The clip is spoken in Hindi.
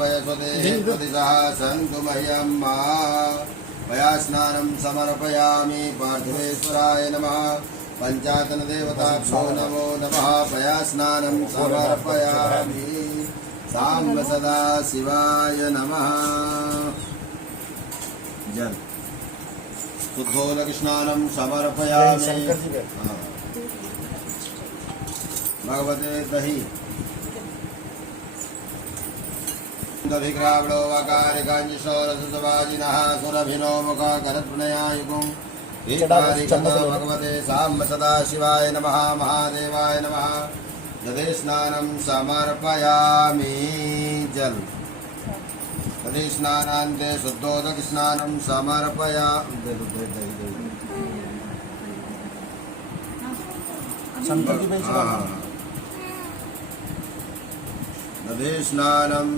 वयस्वदेः सन्तु मह्यं मया स्नानं समर्पयामि। पार्थिवेश्वराय नमः। पंचायतन देवताभ्यो नमो नमः। पया स्नानं समर्पयामि। साम्ब सदा शिवाय नमः। जल शुद्धोदक स्नानं समर्पयामि। भगवते दही दधिग्रावणो वकारिकाञ्जिशोरसवाजिनः सुरभिनो मुखाकरत्प्रणयायुगुम् भगवते साम्ब सदा शिवाय नमः। महादेवाय नमः। दधि स्नानं समर्पयामि। जल दधि स्नानान्ते शुद्धोदक स्नानं समर्पयामि। दधि स्नानं